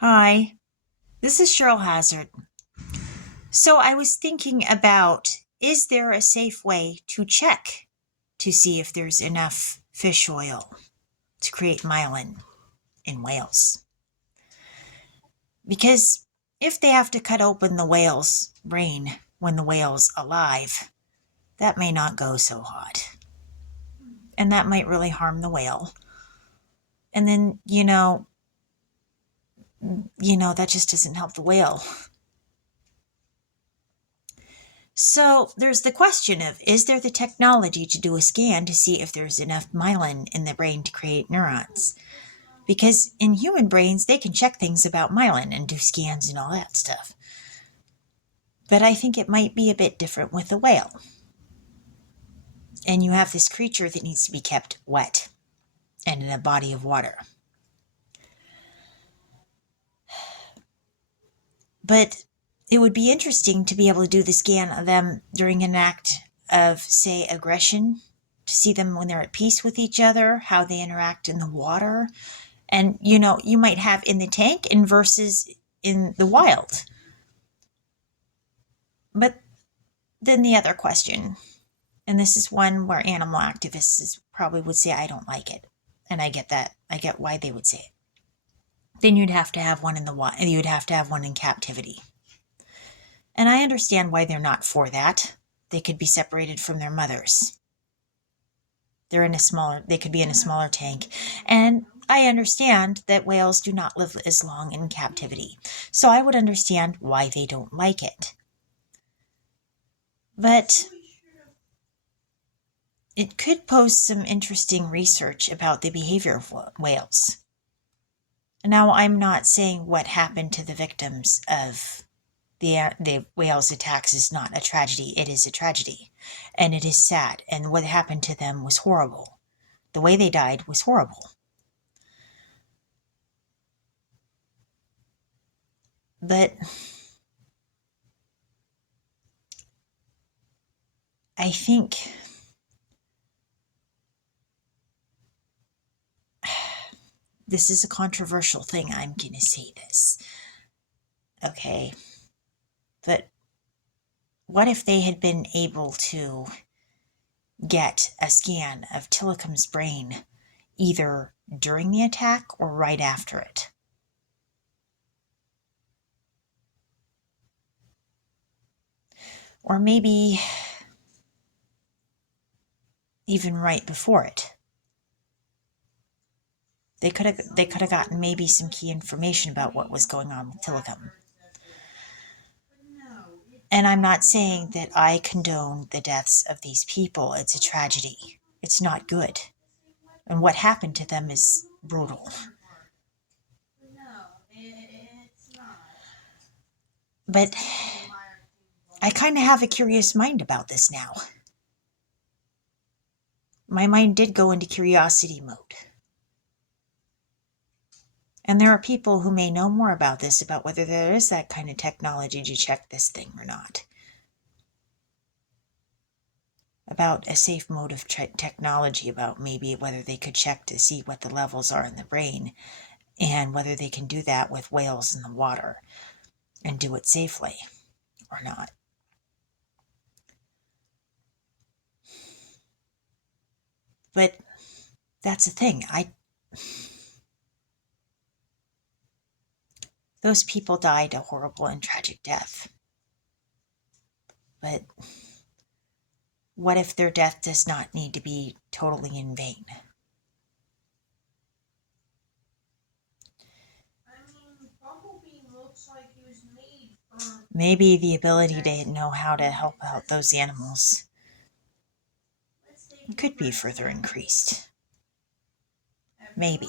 Hi, this is Cheryl Hazzard. So I was thinking about, is there a safe way to check to see if there's enough fish oil to create myelin in whales? Because if they have to cut open the whale's brain when the whale's alive, that may not go so hot. And that might really harm the whale. And then, that just doesn't help the whale. So there's the question of, is there the technology to do a scan to see if there's enough myelin in the brain to create neurons? Because in human brains, they can check things about myelin and do scans and all that stuff. But I think it might be a bit different with a whale. And you have this creature that needs to be kept wet and in a body of water. But it would be interesting to be able to do the scan of them during an act of, say, aggression, to see them when they're at peace with each other, how they interact in the water. And, you might have in the tank and versus in the wild. But then the other question, and this is one where animal activists probably would say, I don't like it. And I get that. I get why they would say it. Then you'd have to have one in the wild. You'd have to have one in captivity. And I understand why they're not for that. They could be separated from their mothers. They could be in a smaller tank. And I understand that whales do not live as long in captivity. So I would understand why they don't like it. But it could pose some interesting research about the behavior of whales. Now, I'm not saying what happened to the victims of the whales' attacks is not a tragedy. It is a tragedy. And it is sad. And what happened to them was horrible. The way they died was horrible. But I think this is a controversial thing. I'm going to say this. Okay. But what if they had been able to get a scan of Tillicum's brain either during the attack or right after it? Or maybe even right before it. They could have gotten maybe some key information about what was going on with Tillicum. And I'm not saying that I condone the deaths of these people. It's a tragedy. It's not good. And what happened to them is brutal. But I kind of have a curious mind about this now. My mind did go into curiosity mode. And there are people who may know more about this, about whether there is that kind of technology to check this thing or not. About a safe mode of technology, about maybe whether they could check to see what the levels are in the brain, and whether they can do that with whales in the water and do it safely or not. But that's the thing. Those people died a horrible and tragic death. But what if their death does not need to be totally in vain? Maybe the ability to know how to help out those animals could be further increased. Maybe.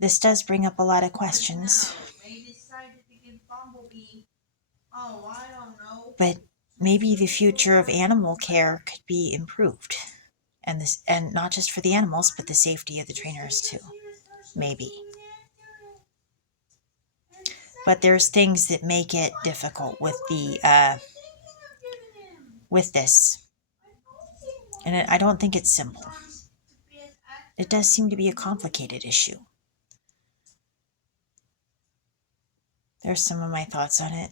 This does bring up a lot of questions. But maybe the future of animal care could be improved. And not just for the animals, but the safety of the trainers too. Maybe. But there's things that make it difficult with this. And I don't think it's simple. It does seem to be a complicated issue. There's some of my thoughts on it.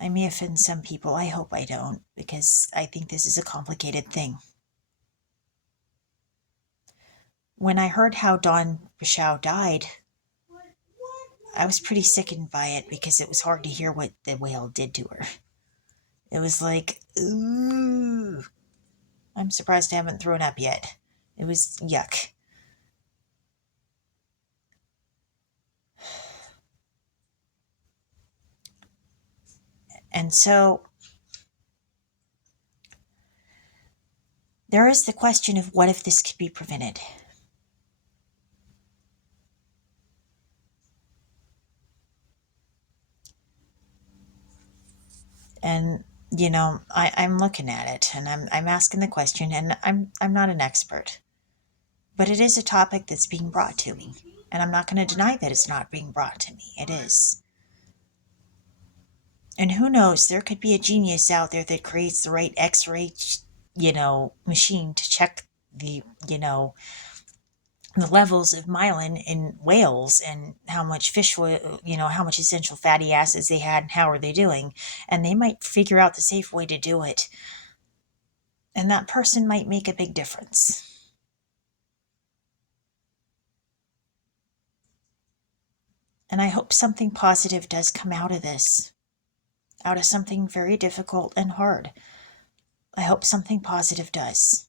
I may offend some people. I hope I don't, because I think this is a complicated thing. When I heard how Dawn Bichau died, I was pretty sickened by it because it was hard to hear what the whale did to her. It was like, ooh. I'm surprised I haven't thrown up yet. It was yuck. And so there is the question of what if this could be prevented? And I'm looking at it and I'm asking the question, and I'm not an expert. But it is a topic that's being brought to me. And I'm not going to deny that it's not being brought to me. It is. And who knows, there could be a genius out there that creates the right x-ray, machine to check the levels of myelin in whales and how much fish how much essential fatty acids they had and how are they doing. And they might figure out the safe way to do it. And that person might make a big difference. And I hope something positive does come out of this, out of something very difficult and hard. I hope something positive does.